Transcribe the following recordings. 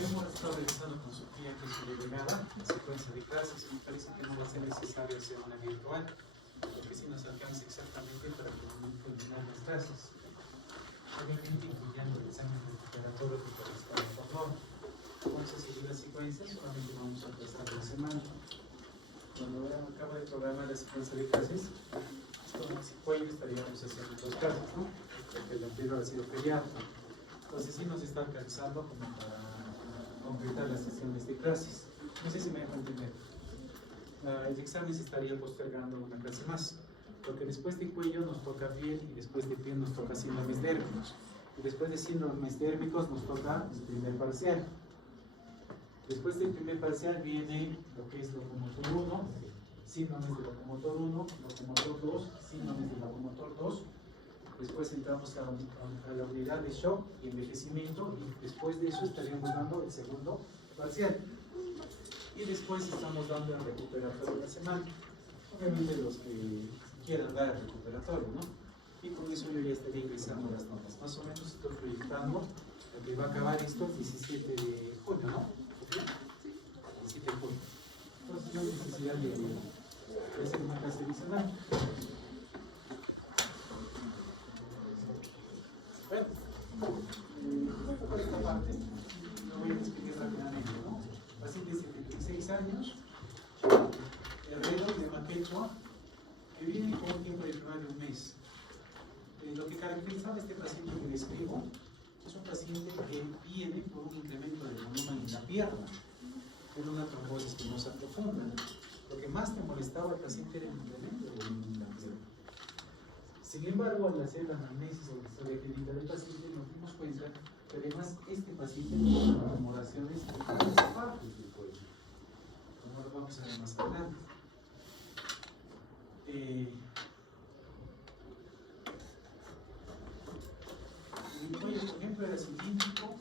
hemos estado revisando con Sofía que es su delegada, la secuencia de clases. Me parece que no va a ser necesario hacer una virtual, porque sí nos alcanza exactamente para culminar las clases. Obviamente incluyendo el examen preparatorio que corresponde por norma. Vamos a seguir la secuencia, solamente vamos a empezar la semana. Cuando acabo de programar la secuencia de clases, con Maxi Cuello estaríamos haciendo 2 clases, ¿no? Porque el anterior ha sido feriado. Entonces sí nos está alcanzando como para completar las sesiones de clases. No sé si me dejo entender. El examen se estaría postergando una clase más, porque después de cuello nos toca piel y después de piel nos toca síndromes dérmicos. Y después de síndromes dérmicos nos toca el primer parcial. Después del primer parcial viene lo que es locomotor 1, síndromes de locomotor 1, locomotor 2, síndromes de locomotor 2. Después entramos a la unidad de shock y envejecimiento, y después de eso estaríamos dando el segundo parcial. Y después estamos dando el recuperatorio de la semana. Obviamente los que quieran dar el recuperatorio, ¿no? Y con eso yo ya estaría ingresando las notas. Más o menos estoy proyectando que va a acabar esto el 17 de junio, ¿no? 17 de junio. Entonces no hay necesidad de hacer una clase adicional. Bueno, por esta parte, lo voy a explicar rápidamente, ¿no? Paciente de 76 años, heredero de Maquechua, que viene con un tiempo de primaria de un mes. Lo que caracterizaba a este paciente que le escribo es un paciente que viene por un incremento de volumen en la pierna, era una trombosis venosa profunda. Lo que más te molestaba al paciente era el incremento de volumen en la pierna. Sin embargo, al hacer la anamnesis o la historia clínica del paciente, nos dimos cuenta que además este paciente tiene tumoraciones en varias partes del cuello, como lo vamos a ver más adelante. El cuello, por ejemplo, era cilíndrico,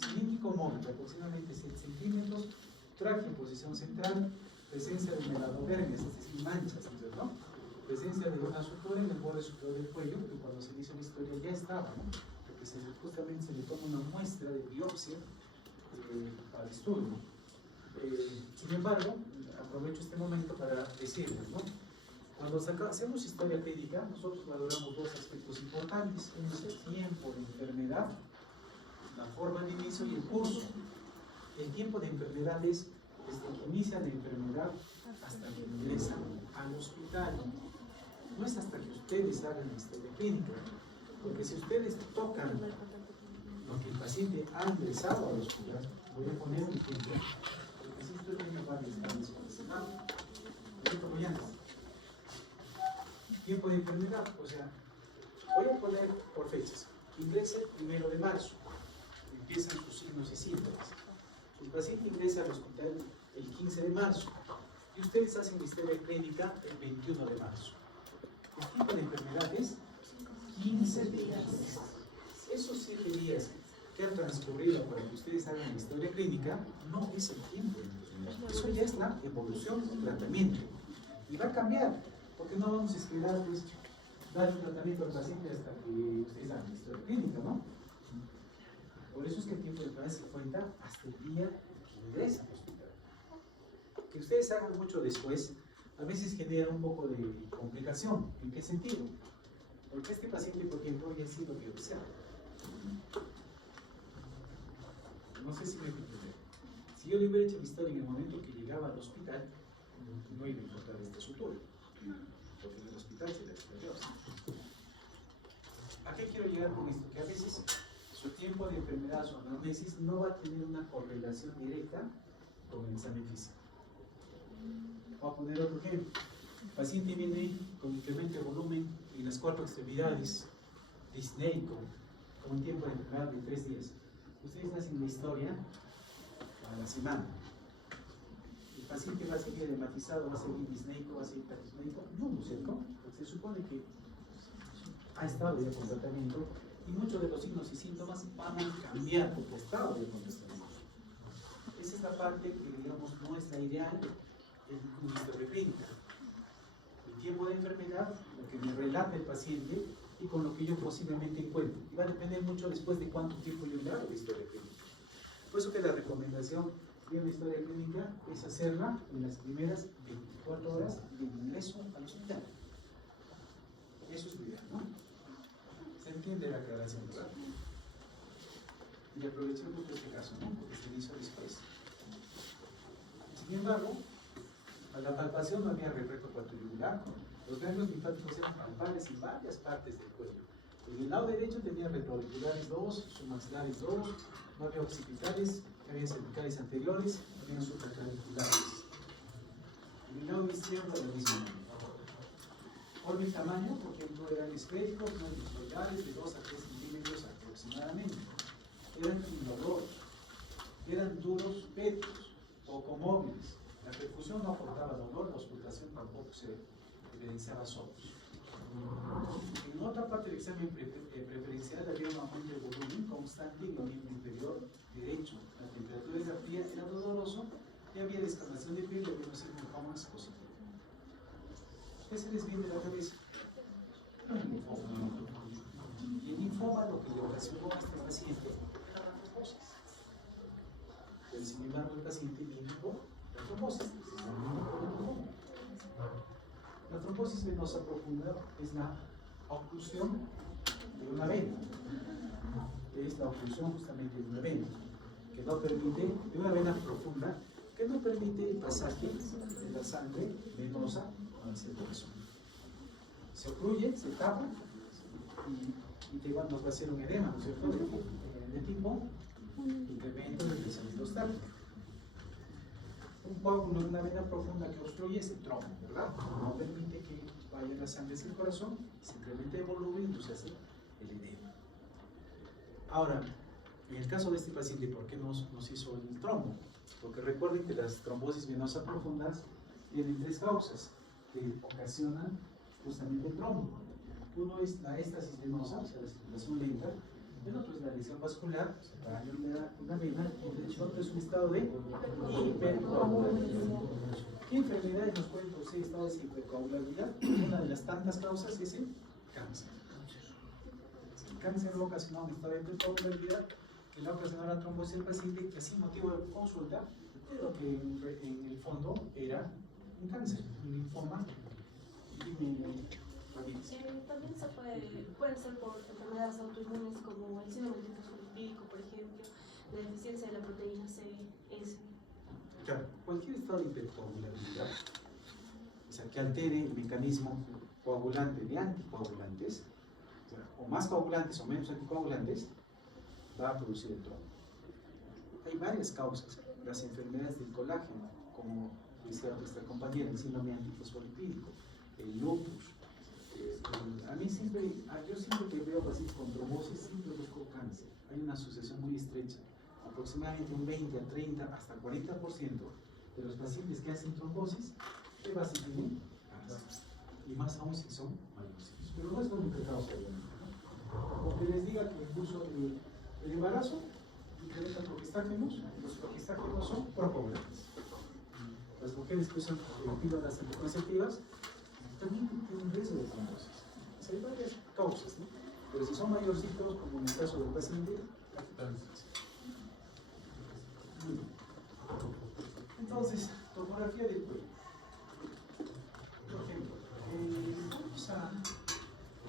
cilíndrico móvil, aproximadamente 7 centímetros, traje en posición central, presencia de meladodermias, es decir, manchas, ¿no? Presencia de una sutura en el borde superior del cuello, que cuando se hizo la historia ya estaba, ¿no? Porque justamente se le toma una muestra de biopsia al estudio. Sin embargo, aprovecho este momento para decirles, ¿no? Cuando hacemos historia clínica, nosotros valoramos 2 aspectos importantes. Uno es el tiempo de enfermedad, la forma de inicio y el curso. El tiempo de enfermedad es desde que inicia la enfermedad hasta que ingresan al hospital. No es hasta que ustedes hagan la historia clínica, porque si ustedes tocan lo que el paciente ha ingresado al hospital, voy a poner un ejemplo, el paciente tiene varios cambios por semana, tiempo de enfermedad, o sea, voy a poner por fechas. Ingresa el 1 de marzo, empiezan sus signos y síntomas. El paciente ingresa al hospital el 15 de marzo y ustedes hacen la historia clínica el 21 de marzo. El tiempo de enfermedad es 15 días. Esos 7 días que han transcurrido para que ustedes hagan la historia clínica no es el tiempo de enfermedad. Eso ya es la evolución del tratamiento. Y va a cambiar, porque no vamos a esperar pues, dar un tratamiento al paciente hasta que ustedes hagan la historia clínica, ¿no? Por eso es que el tiempo de enfermedad se cuenta hasta el día que ingresa al hospital. Que ustedes hagan mucho después, a veces genera un poco de complicación. ¿En qué sentido? Porque este paciente, por ejemplo, ya ha sido biopsiado. No sé si me entienden. Si yo le hubiera hecho la historia en el momento que llegaba al hospital, no iba a importar este sutura, porque en el hospital se le hace la biopsia. ¿A qué quiero llegar con esto? Que a veces su tiempo de enfermedad, su anamnesis, no va a tener una correlación directa con el examen físico. Voy a poner otro ejemplo. El paciente viene con incremento de volumen en las 4 extremidades, disneico, con un tiempo de enfermedad de 3 días. Ustedes hacen la historia a la semana. El paciente va a seguir edematizado, va a seguir disneico, va a seguir disneico. No, ¿no es cierto? Porque se supone que ha estado ya con tratamiento y muchos de los signos y síntomas van a cambiar porque ha estado ya con tratamiento. Esa es la parte que, digamos, no es la ideal en una historia clínica. El tiempo de enfermedad, lo que me relata el paciente y con lo que yo posiblemente encuentro. Y va a depender mucho después de cuánto tiempo yo le hago la historia clínica. Por eso que la recomendación de una historia clínica es hacerla en las primeras 24 horas de ingreso al hospital. Eso es lo ideal, ¿no? ¿Se entiende la aclaración, verdad? Y aproveché justo este caso, ¿no? Porque se hizo después. Sin embargo, a la palpación no había recto cuatriyugular. Los ganglios linfáticos eran palpables en varias partes del cuello. En el lado derecho tenía retroauriculares 2, submaxilares 2, no había occipitales, había cervicales anteriores, no había supraclaviculares. En el lado izquierdo lo mismo. Por mi tamaño, por ejemplo, eran esféricos, no discoidales, de 2 a 3 centímetros aproximadamente. Eran indoloros, eran duros pétreos, poco móviles. La perfusión no aportaba dolor, la auscultación tampoco se evidenciaba solos. En otra parte del examen preferencial había un aumento de volumen constante en el miembro inferior derecho. La temperatura era fría, era doloroso y había descamación de piel y había unos linfomas positivos. ¿Qué se les viene de la cabeza? El linfoma. Y el linfoma lo que le ocasionó a este paciente era la trombosis. Pero sin embargo el paciente mimificó la trombosis. La trombosis venosa profunda es la oclusión de una vena. Es la oclusión justamente de una vena, que no permite, de una vena profunda, que no permite el pasaje de la sangre venosa hacia el corazón. Se ocluye, se tapa y nos va a hacer un edema, ¿no es cierto? De tipo incremento del crecimiento estático. Un coágulo en una vena profunda que obstruye es el trombo, ¿verdad? No permite que vaya la sangre hacia el corazón, se incrementa el volumen, entonces hace el edema. Ahora, en el caso de este paciente, ¿por qué nos hizo el trombo? Porque recuerden que las trombosis venosas profundas tienen 3 causas que ocasionan justamente el trombo. Uno es la éstasis venosa, o sea, la circulación lenta. El otro es la lesión vascular, o sea, daño de una vena, y el otro es un estado de hipercoagulabilidad. ¿Qué enfermedades nos pueden producir estados de hipercoagulabilidad? Una de las tantas causas es el cáncer. El cáncer va a ocasionar un estado de hipercoagulabilidad que va a ocasionar la trombosis del paciente, que sin motivo de consulta, pero que en el fondo era un cáncer, un linfoma. También pueden ser por enfermedades autoinmunes como el síndrome fosfolipídico, por ejemplo, la deficiencia de la proteína C, S. Claro, cualquier estado de hipercoagulabilidad, o sea, que altere el mecanismo coagulante de anticoagulantes, o sea, o más coagulantes o menos anticoagulantes, va a producir el trombo. Hay varias causas, las enfermedades del colágeno, como decía nuestra compañera, el síndrome antifosfolipídico, el lupus. Yo siempre que veo pacientes con trombosis, siempre busco cáncer. Hay una asociación muy estrecha. Aproximadamente un 20 a 30 hasta 40% de los pacientes que hacen trombosis, ¿qué base tienen? Cáncer. Y más aún si son mayorcitos. Pero no es la única causa, ¿no? Porque les diga que el curso del embarazo incrementa progestágenos, los progestágenos son propogulantes. Las mujeres que usan píldoras anticonceptivas también tienen riesgo de trombosis. O sea, hay varias causas, ¿no? Pero si son mayorcitos, como en el caso del paciente, entonces, tomografía del cuello. Por ejemplo, en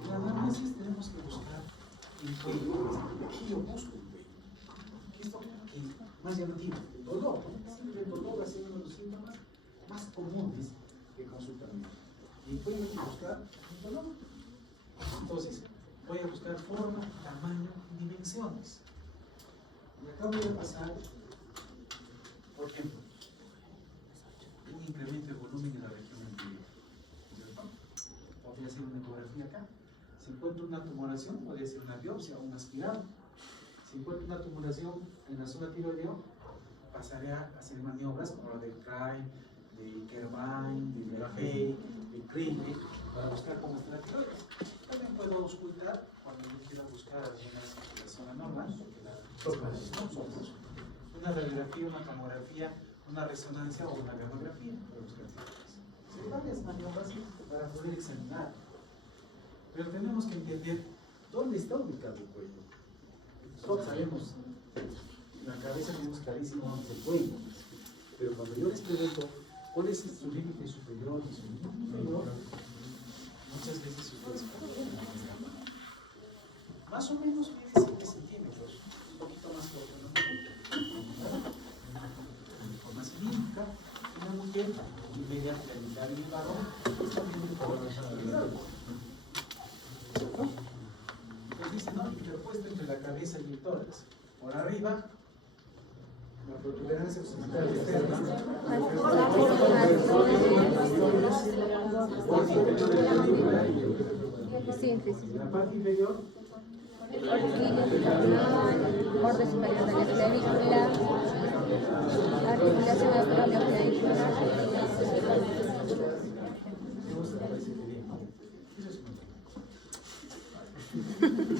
la análisis tenemos que buscar el cuello. Aquí yo busco el cuello. ¿Qué es lo que más llamativo? El dolor, ¿no? Siempre el dolor va a ser uno de los síntomas más comunes que consultan. Y voy a buscar el dolor. Entonces, voy a buscar forma, tamaño y dimensiones. Y acá voy a pasar, por ejemplo, un incremento de volumen en la región anterior. ¿Cierto? Podría hacer una ecografía acá. Si encuentro una tumoración, podría ser una biopsia o un aspirado. Si encuentro una tumoración en la zona tiroideo, pasaré a hacer maniobras como la de Cray, de Kervine, de Lefebvre, de Krieger, para buscar cómo está la tiroides. También puedo auscultar cuando yo quiero buscar alguna circulación anormal, porque una radiografía, una tomografía, una resonancia o una gamografía para buscar tiroides. Hay varias maniobras para poder examinar. Pero tenemos que entender dónde está ubicado el cuello. Todos sabemos la cabeza. cabeza tenemos clarísimo dónde es el cuello. Pero cuando yo les pregunto, ¿cuál es su límite superior y su límite inferior? Muchas veces ustedes más o menos 17 centímetros, un poquito más corto, ¿no? Forma cilíndrica, una mujer y media la mitad de un varón, también un poco más alrededor. ¿Cierto? Entonces dice, no, interpuesto entre la cabeza y el tórax. Por arriba, la protuberancia occipital externa, la parte inferior, borde superior de la clavícula, articulación acromioclavícula.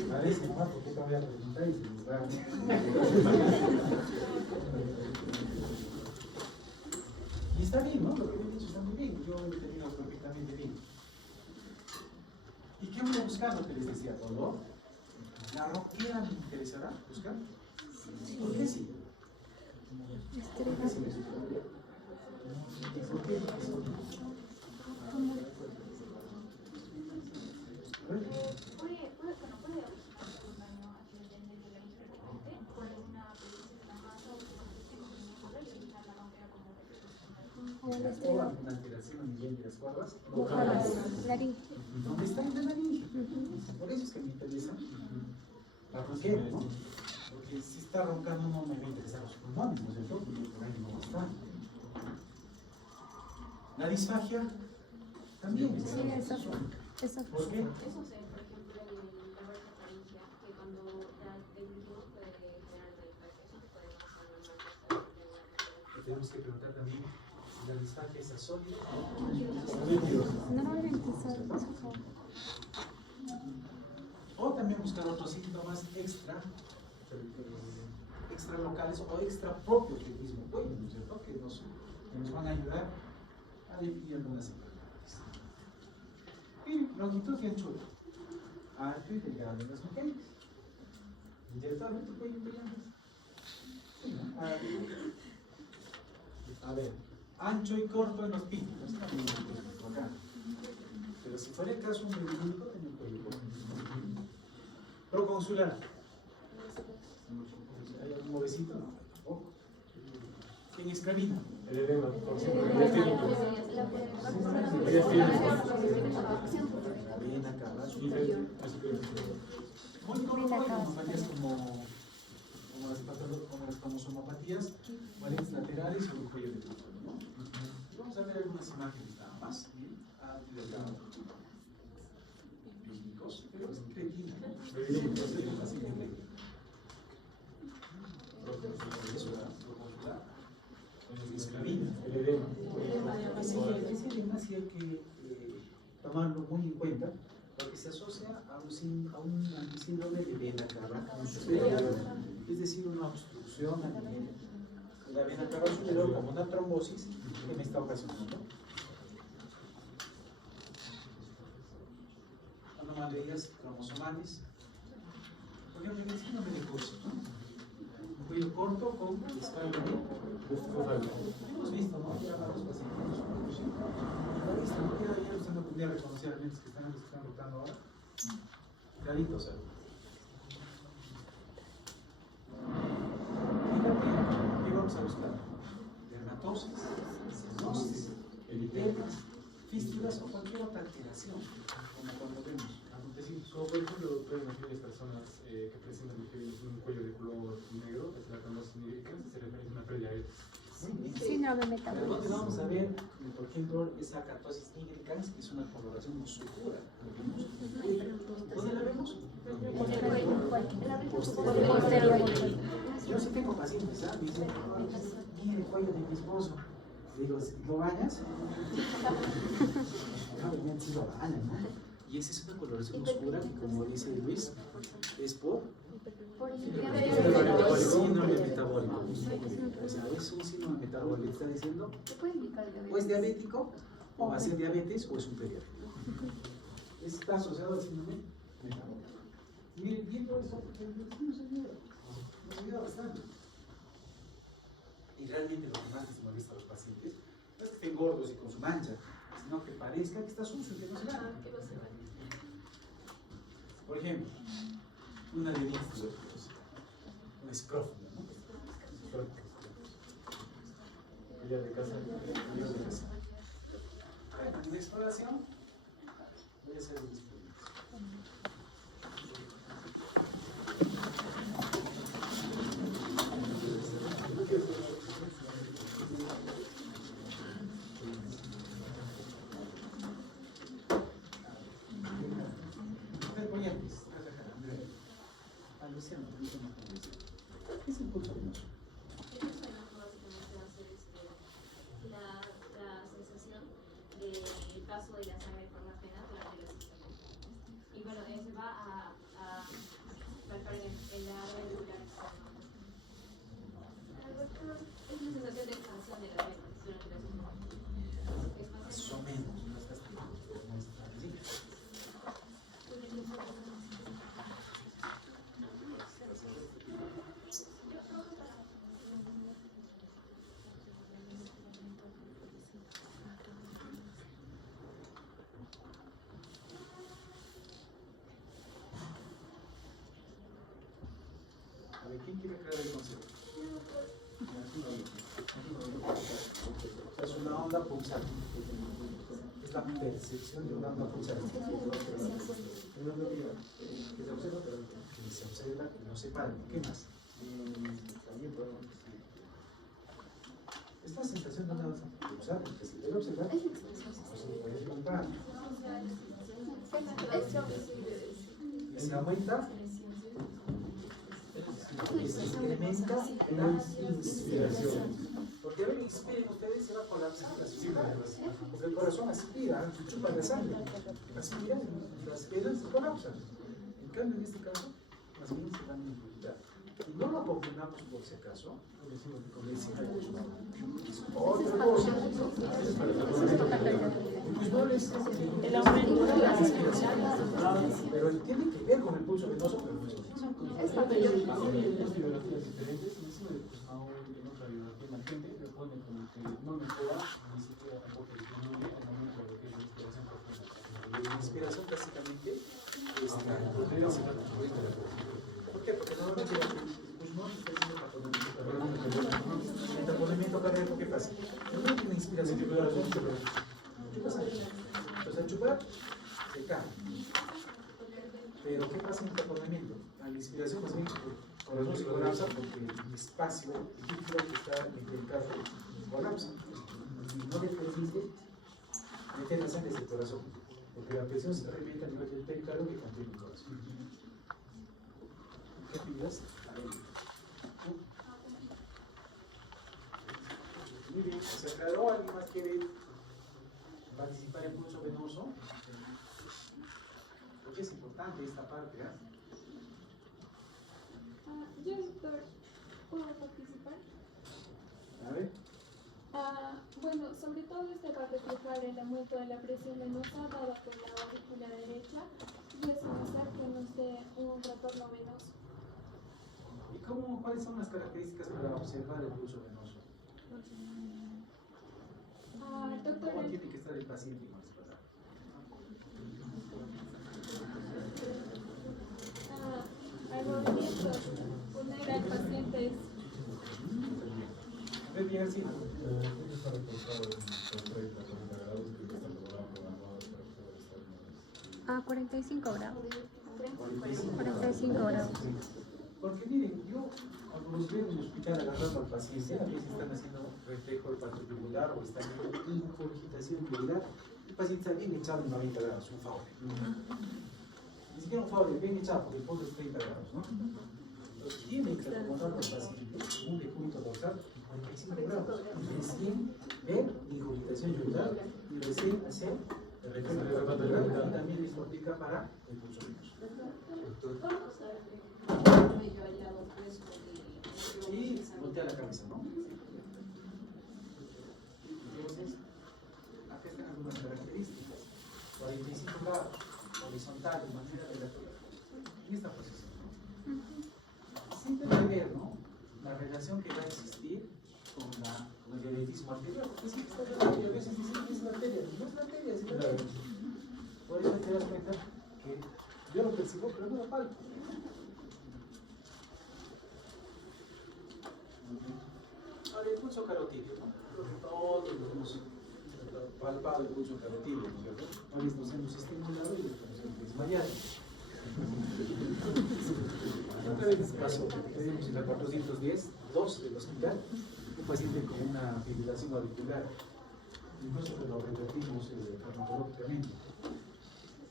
Parece, ¿no? Porque te voy a preguntar y se nos va. Y está bien, ¿no? Lo que me he dicho está muy bien. Yo lo he entendido perfectamente bien. ¿Y qué voy a buscar? Lo que les decía, dolor. ¿La roquera me interesará buscar? ¿Por qué sí? ¿Por qué sí? ¿Por qué? ¿O alguna alteración a nivel de las cuerdas? ¿Dónde está en la laringe? Por eso es que me interesa la ronquera, ¿no? Porque si está roncando no me va a interesar los pulmones, ¿no es cierto? Porque por ahí no está. La disfagia también. Sí, eso. ¿Por qué? Eso sé, por ejemplo, en la referencia, que cuando ya definimos puede generar una disfagia, eso puede pasar normalmente. Tenemos que preguntar también si la disfagia es sólida Normalmente o también buscar otros síntomas extra locales o extra propios del mismo cuello, ¿no es cierto? Que nos van a ayudar a definir algunas enfermedades. Y longitud y anchura, alto y delgado en las mujeres. Indirectamente cuello brillante. Sí, ¿no? A ver, ancho y corto en los pítulos, también acá. Pero si fuera el caso un médico, tenía un cuello corto. Proconsular. ¿Hay algún movecito? No, tampoco. ¿Quién esclavina? El edema, por ejemplo. Ven acá, muy cromopatías como somopatías, variantes laterales o el cuello de púrpura, ¿no? Vamos a ver algunas imágenes nada más. Bíblicos, pero es cretina, El edema. Ese edema sí hay que tomarlo muy en cuenta, porque se asocia a un síndrome de vena cava superior, es decir, una obstrucción a nivel de la vena cava superior, como una trombosis que me está ocasionando. Anomalías cromosomales, por ejemplo, en el síndrome de Cushing, ¿no? Un cuello corto con descarga de hemos visto, ¿no? Ya varios pacientes con Cushing. ¿Lo visto? ¿No? Ya usted no podría reconocer a mentes que están rotando ahora. Clarito, o sea. Fíjate, ¿qué vamos a buscar? Dermatosis, cenosis, eritemas, fístulas o cualquier otra alteración, como cuando vemos. Como por ejemplo, doctor, en aquellas personas que presentan un cuello de color negro, que se la conocen y que se refiere a una prediabetes. síndrome Pero metabólico. ¿dónde vamos a ver, por ejemplo, esa acatosis nigricans, que es una coloración oscura? ¿Dónde la vemos? Yo sí tengo pacientes, ¿sabes? Me dicen, mire el cuello de mi esposo. Le digo, ¿lo bañas? Obviamente sí lo bañan, ¿no? Y esa es una coloración oscura que, como dice Luis, es por síndrome metabólico. O sea, es un síndrome metabólico, está diciendo, o es diabético, o va a ser diabetes, o es un pediátrico. Está asociado al síndrome metabólico. Miren, viendo eso, porque nos ayuda bastante. realmente lo que más les molesta a los pacientes no es que estén gordos y con su mancha, sino que parezca que está sucio y que no se va. Que no se va. Por ejemplo, una adenosis tuberculosa, una escrófula, ¿no? Ella de casa. Bueno, en la exploración voy a hacer un experimento. Voy a empezar a Andrea. A Luciano, Luciano, ¿qué es el pulso venoso? El pulso venoso básicamente va a ser la sensación del paso de la sangre por las venas durante la circulación. Y bueno, se va a palpar en la ventricular externa. Es una sensación de expansión de las venas durante la circulación. Más o menos, no estás así. A ver, ¿quién quiere crear el concepto? Es una onda pulsante. Es la percepción de una onda pulsante. Que se observa, que no se para. ¿Qué más? Esta sensación de una onda pulsante, que se debe observar, no se puede comparar. Se aumenta y se incrementa la inspiración. Porque a ver, inspiren ustedes, se va a colapsar la circulación. Porque el corazón aspira, chupa de sangre. Aspira y las venas se colapsan. En cambio, en este caso, las venas se van a infiltrar. Y no lo confirmamos por si acaso. Otra cosa. Pues no les El aumento de la inspiración. Pero tiene que ver con el pulso venoso, pero no es lo mismo. Hay dos biografías diferentes. En encima de en otra biografía, la gente le pone como que no mejora, ni siquiera tampoco disminuye al momento de lo que es la inspiración profunda. La inspiración básicamente es Podría aumentar la ¿por qué? Porque normalmente pues no está haciendo taponamiento cardíaco. El taponamiento cardíaco, ¿qué pasa? No tiene inspiración de corazón, chupa sangre. Entonces al chupar, se cae. Pero ¿qué pasa en el taponamiento? A la inspiración, más bien, el corazón se colapsa porque el espacio, el líquido que está entre el carro, colapsa. Y no le permite meter la sangre hacia el corazón. Porque la presión se revienta a nivel del pericardio que contiene el corazón. ¿Qué pidas? A ver. Muy bien, ¿se aclaró? ¿Alguien más quiere participar en pulso venoso? Porque es importante esta parte, ¿eh? Yo, doctor, ¿puedo participar? A ver. Bueno, sobre todo esta parte reflejar el aumento de la presión venosa dada por la aurícula derecha y eso hace que nos dé un retorno venoso. ¿Y cuáles son las características para observar el pulso venoso? Doctor, ¿Cómo tiene que estar el paciente más pasado? al movimiento, poner al paciente Ve bien, sí. Ah, 45 grados. 45 grados. Porque miren, yo cuando los veo en el hospital agarrando al paciente, a veces están haciendo reflejo particular o están haciendo ingurgitación yugular, el paciente está bien echado en 90 grados, un favor. Ni siquiera un favor, bien echado porque el fondo es 30 grados, ¿no? Entonces tienen que acomodar al paciente en un decúbito dorsal en 45 grados. Y recién ver ingurgitación yugular y recién hacer el reflejo particular y también les aplica para el pulso venoso. Y voltea la cabeza, ¿no? Entonces, acá están algunas características. 45 grados, horizontal, de manera relativa. En esta posición, ¿no? Siempre va a haber, ¿no? La relación que va a existir con el diabetismo arterial. Porque sí, está la arteria, a veces dicen que es la arteria, no es la arteria, es la arteria. Por eso te das cuenta que yo lo percibo, pero no lo palpo. Ahora, el pulso carotídeo, ¿no? Creo que todos lo hemos palpado el pulso carotídeo, ¿no es cierto? Una vez nos hemos estimulado y nos hemos desmayado. Otra vez nos pasó, tenemos en la 410-2 del hospital, un paciente con una fibrilación auricular. Incluso lo revertimos farmacológicamente.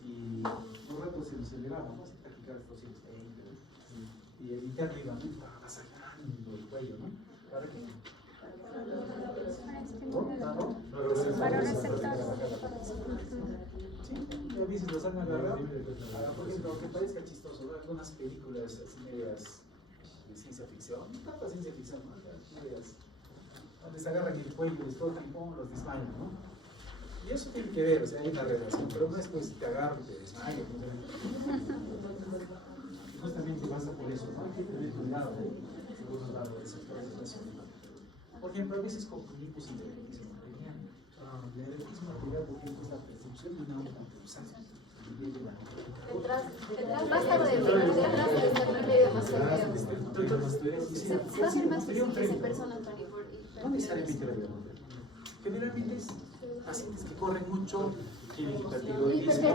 Y un rato se nos aceleraba, ¿no? Hasta taquicardia 220. Y el interno iba, ¿no? Estaba masacrando el cuello, ¿no? ¿Para qué? Para receptores. Sí, a veces los han agarrado. Por ejemplo, aunque parezca chistoso, ¿no? Algunas películas así medias de ciencia ficción, no tanta ciencia ficción, ¿no? Medias, donde se agarran el cuello, les tocan y ¡pum! Los desmayan, ¿no? Y eso tiene que ver, o sea, hay una relación, pero no es pues te agarro, te desmayo, ¿no? Justamente pasa por eso, ¿no? Hay que tener cuidado, ¿no? Algunos lados de esas cosas. Por ejemplo, a veces confundimos diabetismo arterial. El diabetismo arterial, por ejemplo, es la percepción de una onda pulsante. Detrás de este medio más va a ser más difícil en personas no necesariamente la diabetes. Generalmente es pacientes que corren mucho, tienen hipertiroidismo,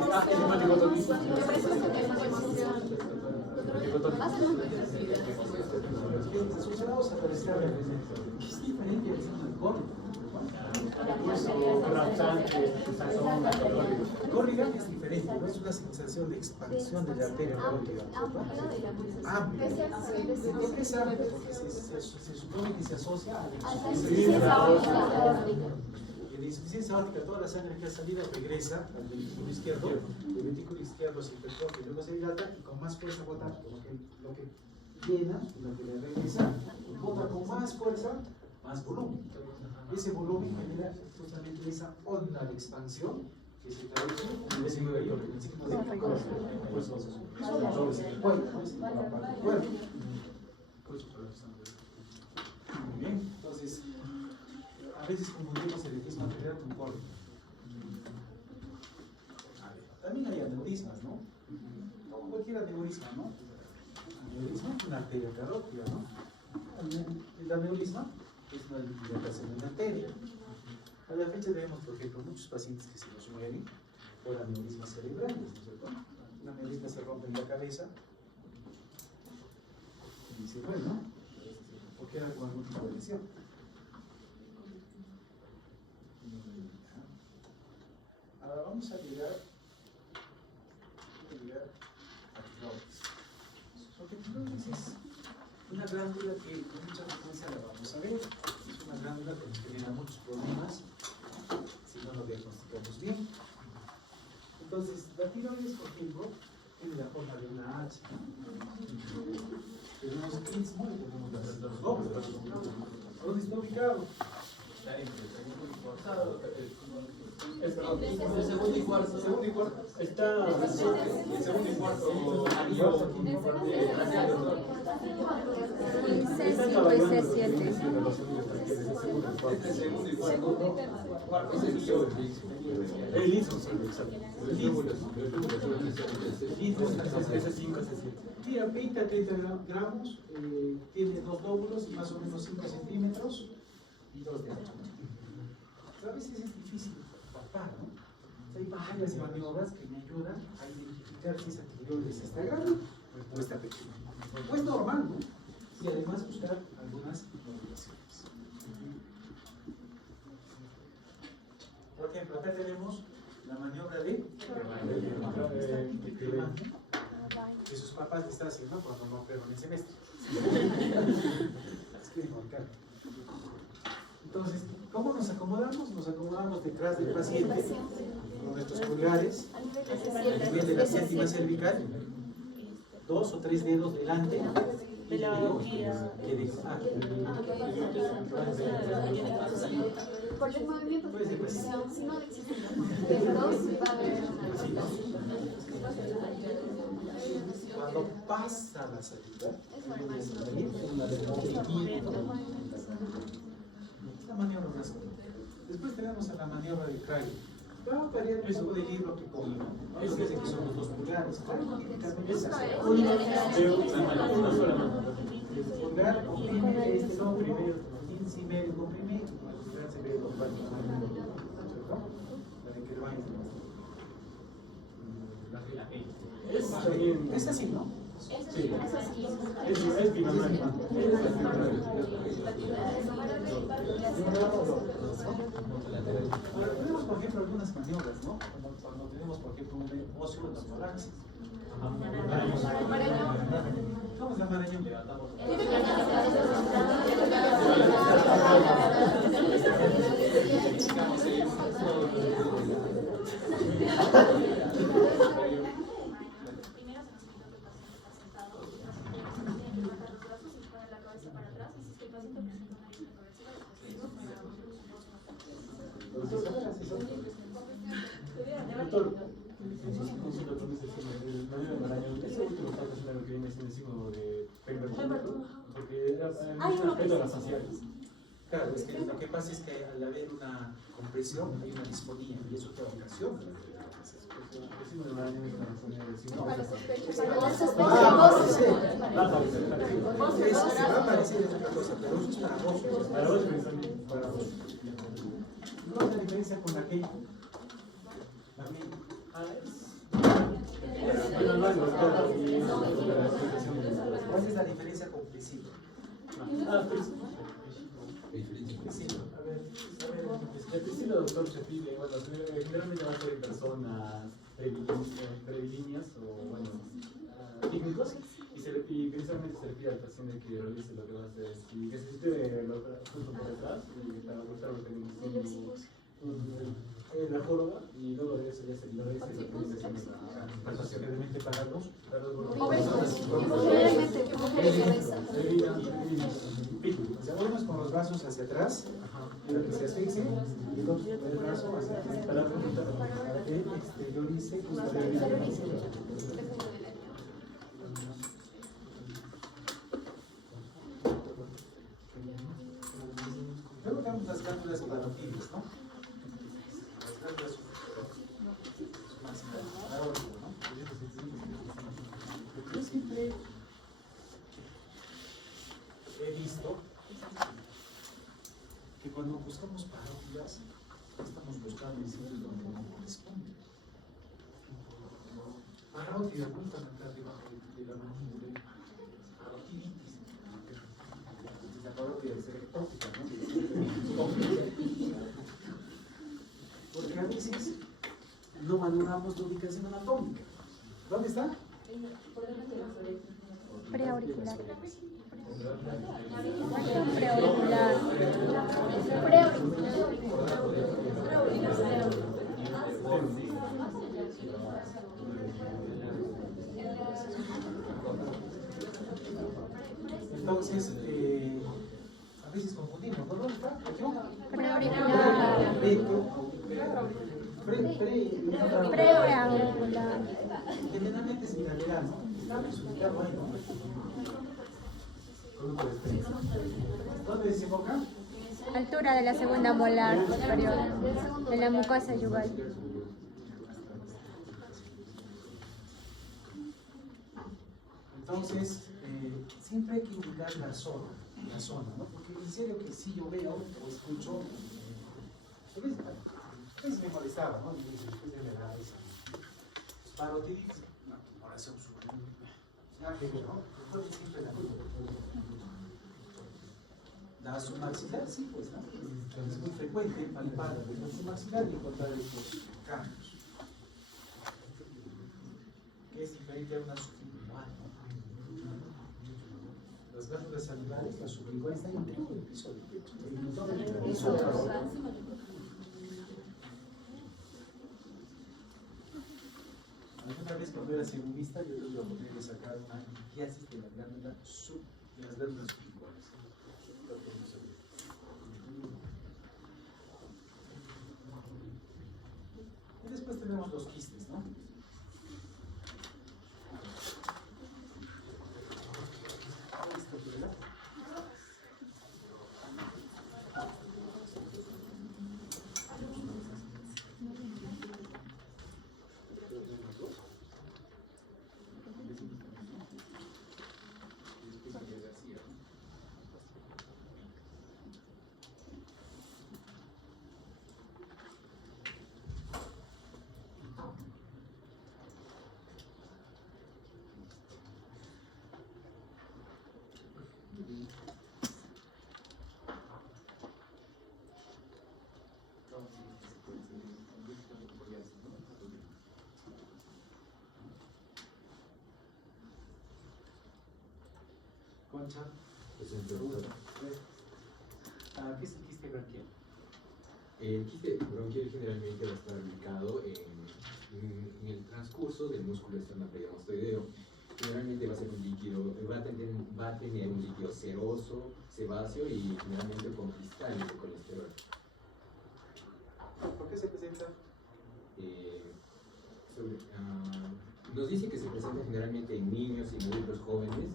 sus grados aparecieron. Es diferente al signo del córrigo. El córrigo es diferente, no es una sensación de expansión de la arteria carótida. Amplio. ¿Por qué es amplio? Porque se supone que se asocia a la insuficiencia aórtica. En la insuficiencia aórtica, toda la sangre que ha salido regresa al ventículo izquierdo. El ventículo izquierdo se hipertrofia y luego se dilata y con más fuerza bota lo que llena, lo que le regresa, bota con más fuerza, más volumen. Ese volumen genera justamente esa onda de expansión que se traduce en el signo de cuerpo. Muy bien, entonces a veces confundimos el diabetismo arterial con córrigo. También hay aneurismas, ¿no? Como cualquier aneurisma, ¿no? Aneurisma es una arteria carótida, ¿no? El aneurisma es una dilatación de la arteria. A la fecha vemos, por ejemplo, muchos pacientes que se nos mueren por aneurismas cerebrales, ¿no es cierto? Un aneurisma se rompe en la cabeza y se muere, ¿no? O queda con algún tipo de lesión. Ahora vamos a llegar a tiroides. Porque tiroides es una glándula que con mucha frecuencia la vamos a ver. Es una glándula que nos genera muchos problemas si no lo diagnosticamos bien. Entonces, la tiroides, por ejemplo, tiene la forma de una H. Tenemos el istmo y tenemos los lóbulos. ¿Dónde está ubicado? El segundo y cuarto. Está el segundo y cuarto anillo. Y C5 y C7. Este segundo y cuarto es el anillo. El istmo, exacto. Sí, a 20 a 30 gramos, tiene 2 lóbulos y más o menos 5 centímetros y 2 de ancho. A veces es difícil palpar, ¿no? Hay varias maniobras que me ayudan a identificar si esa tiroides está grande o está pequeña. O es normal, ¿no? Y además buscar algunas modulaciones. Por ejemplo, acá tenemos la maniobra de que sus papás le están haciendo cuando no fueron el semestre. Entonces, ¿cómo nos acomodamos? Nos acomodamos detrás del paciente con nuestros pulgares a nivel de la séptima cervical, 2 o 3 dedos delante y por el movimiento de presión, si no existe va a haber cuando pasa la salida, contrario. Va a variar un poco del libro que ponga, ¿no? Eso dice que son los 2 pulgares. Claro, típicamente es así. Una sola mano. Pulgar, comprime, este no, primero, 15 y medio, comprime, al pulgar se ve los 4, ¿cierto? Para que lo vayan. Es también. Es así, ¿no? Sí, es dinámica. Ahora, tenemos, por ejemplo, algunas maniobras, ¿no? Cuando tenemos, por ejemplo, un ocio de los thoraxes. ¿Cómo es la marañón? Primero se nos invita que el paciente está sentado, tiene que levantar los brazos y poner la cabeza para atrás. Así es que el paciente presenta una herida reversible, Doctor, consulta con ese signo, el manual de Marañón, ese último está haciendo lo que viene siendo el signo de Pemberton, porque era respeto a las faciales. Claro, es que lo que pasa es que al haber una compresión hay una disfonía y eso te ocasiona. El signo de Marañón es una disfonía del signo. Se va a parecer es otra cosa, pero eso es para vos. Para vos, también. ¿Cuál es la diferencia con aquella? ¿Cuál es la diferencia con presidio? El priscilo, doctor, se pide, bueno, generalmente va a ser en personas previlíneas o, bueno, técnicos, y precisamente se le pide al paciente que realice lo que va a hacer, y que se sitúe justo por detrás, y para buscar lo que viene siendo la joroba, y luego de eso ya se lo realiza lo que viene siendo la Posiblemente para los. Ya volvemos con los brazos hacia atrás, quiero que se asfixie, y el otro el brazo hacia atrás para que exteriorice Luego tenemos las glándulas parotidias, ¿no? Las glándulas yo siempre he visto que cuando buscamos parótidas, estamos buscando en sitios donde no corresponde. Parótida, nunca acá debajo de la mandíbula, parotiditis. La parótida es ectópica, ¿no? Porque a veces no valoramos la ubicación anatómica. ¿Dónde está? Preauricular. Entonces, a veces confundimos, ¿no? ¿Dónde está? Preauricular. Preauricular. Generalmente es bilateral, ¿no? Estamos ubicado ahí, ¿no? ¿Dónde desemboca? Altura de la segunda molar superior, de la mucosa yugal. Entonces, siempre hay que ubicar la zona, ¿no? Porque en serio que si yo veo o escucho, a veces me molestaba, ¿no? Y después de verdad esa parotiditis, no, ahora se obsura. Nada que ver, ¿no? Después siempre la submaxilar, sí, pues, ¿no? Es muy frecuente palpar la submaxilar y encontrar estos cambios. Que es diferente a una sublingual, ¿no? Las glándulas salivares, la sublingual está en todo el piso del pecho. Alguna vez cuando era segundista yo tuve la oportunidad de sacar una litiasis de la glándula de las glándulas sublinguales. Y después tenemos los quistes, ¿no? Concha. Presente, doctor. ¿Qué es el quiste branquial? El quiste bronquial generalmente va a estar ubicado en el transcurso del músculo esternocleidomastoideo. Generalmente va a ser un líquido, va a tener un líquido seroso, sebáceo y generalmente con cristales de colesterol. ¿Por qué se presenta? Nos dice que se presenta generalmente en niños y en adultos jóvenes.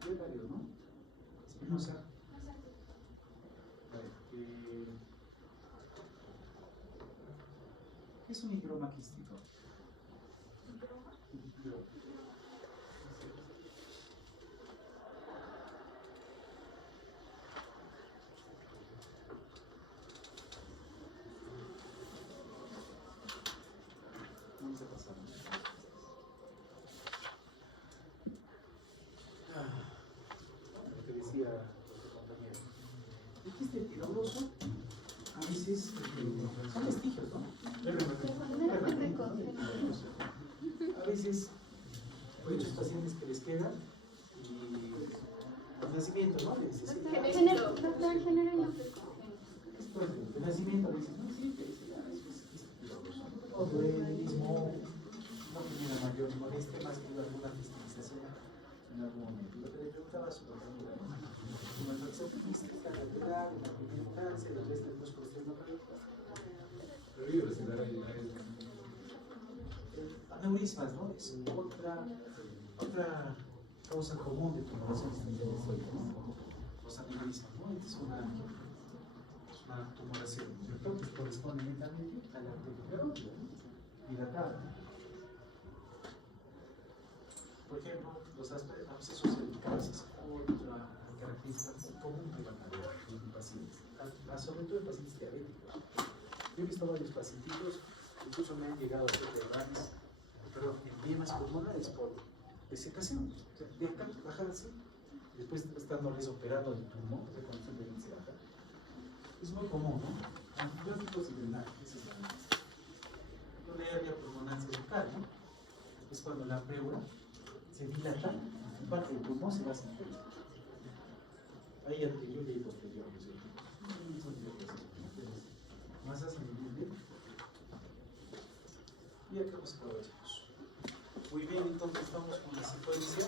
Hay varios, ¿no? Espinosa. ¿Qué es un higroma quístico? Vamos a pasar. Lo que decía nuestro compañero. El quiste fibroso a veces son vestigios, ¿no? A veces hay muchos pacientes que les quedan y al nacimiento, ¿no? Les dice, el nacimiento le dicen, no, sí, te dice, ya, eso es quiste fibroso. O duelismo, no tiene la mayor molestia, más que alguna fistinización en algún momento. Lo que le preguntaba a su compañera, ¿no? Como el factor quística lateral, una primera instancia, la resta del músculo esternocleidomastoideo. Pero yo presentar ahí. Aneurismas, ¿no? Es otra causa común de tumoraciones esternocleidomastoides, ¿no? Los aneurismas, ¿no? Esta es una tumoración, ¿cierto? Que corresponde netamente a la arteria dilatada. Por ejemplo, los abscesos cervicales es otra característica muy común de los pacientes, sobre todo en pacientes diabéticos. Yo he visto varios pacientitos, incluso me han llegado a hacer derrames, endemas pulmonares por desecación. O sea, de acá bajar así, después estándoles operando el pulmón, o sea, cuando simplemente se baja. Es muy común, ¿no? Antibióticos y drenaje, esa es la hernia pulmonar cervical, ¿no? Es cuando la pleura se dilata, parte del pulmón se va a sentir. Ahí anterior y posterior, ¿no es cierto? Masas en el límite. Y acá buscamos. Muy bien, entonces estamos con la secuencia.